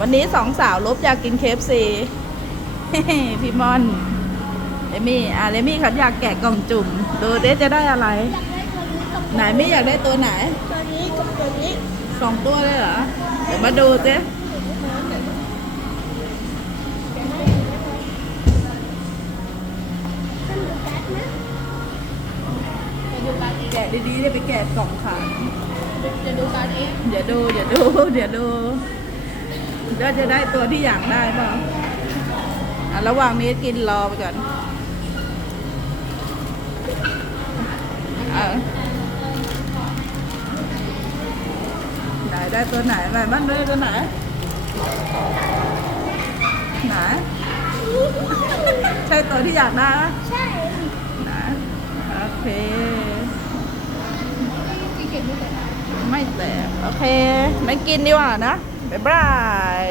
วันนี้สองสาวลบอยากกินเคฟซี พี่มอนเอมี่เรมี่เขาอยากแกะกล่องจุ่มดูเดจะได้อะไร อยากได้ตัวนี้กับ ไหนไม่อยากได้ตัวไหน ตัวนี้กับตัวนี้ สองตัวเลยเหรอ เดี๋ยวมาดูเจ๊แกะดีๆเดี๋ยวไปแกะกล่องขาย จะดูการเอง เดี๋ยวดูเดี๋ยวดูเดี๋ยวดูเดี๋ยวจะได้ตัวที่อยากได้เปล่าระหว่างนี้กินรอไปก่อนไหนได้ตัวไหนไหนบ้านได้ตัวไหนไหน ใช่ตัวที่อยากได้ไหม ใช่ นะโอเค ที่เขียนไม่ได้ ไม่แตกโอเคไม่กินดีกว่านะบ๊ายบาย